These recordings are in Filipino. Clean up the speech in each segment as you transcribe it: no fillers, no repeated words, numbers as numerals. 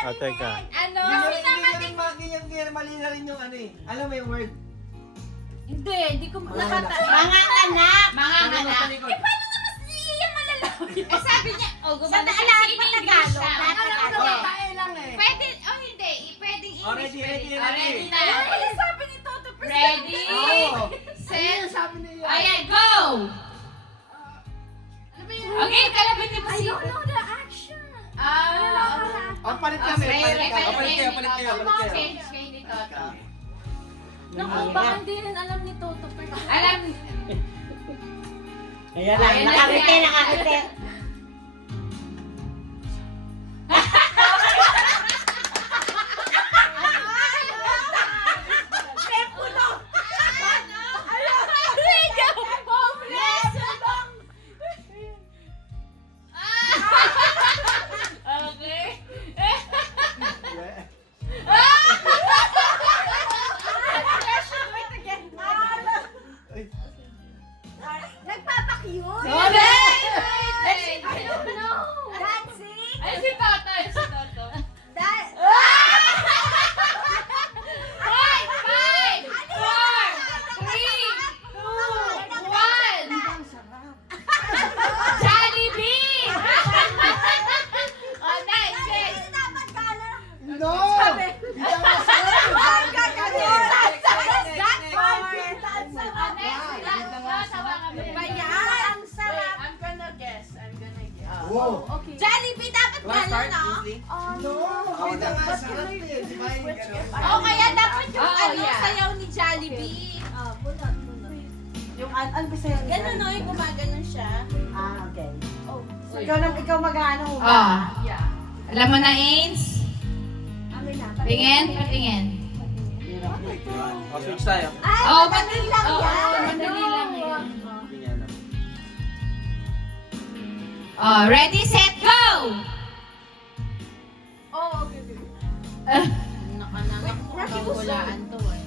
Teka. Ano? Ganyan, mali na rin yung ano eh. Alam mo yung word? Hindi ko nakata... Mga anak. Mga anak. Sa likod. Paano naman si Iya malalaman? Sabi niya, Sa gumanda siya Tagalog, in English Tagalog. siya. Tagalog. lang eh. Pwede, hindi. Pwedeng Oh, English. ready Ready na. na. Ano sabi ni Toto? Ready, Oo. set, Sabi niya. ayan, go! Okay, kalabit niyo po I si... don't know the action. Oh, palit kami. Palit kayo. Change kayo ni Toto. Naku, baka hindi rin alam ni Toto. Alam, Ayan lang, nakakiti, nakakiti. okay. Nagpapakyut? Correct! I don't know. Dancing? Ay, si Toto, si Toto. That... Five, four, three, two, one. Jollibee! Oh, next, next. Dapat ka na. No! Ang sarap. I'm gonna guess. Wow. Okay. Jollibee, dapat Last gano'n, part, no? Disney? No! Kita nga sarap eh. Di ba yung gano'n? O, kaya dapat yung Oh, ano, yeah. sayaw ni Jollibee. Bunot. Yung ano ba sa'yo? Gano'n, no? Yung gumaganon siya. Ah, okay. Oh. So, ikaw mag-ano mo ba? Oh. Alam mo na, Ains? Amin na. Tingin, patingin. Oh, switch tayo. Ay, Oh, madali lang oo, yan. madali lang yan. Hindi niya alam. Oh, ready, set, go! Oh, okay. Nakanangak mo, kawalaan to eh.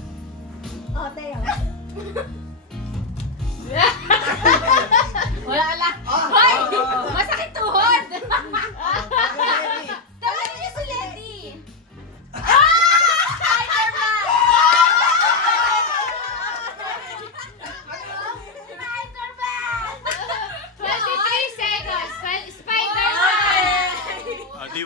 Oh, Teo. Wala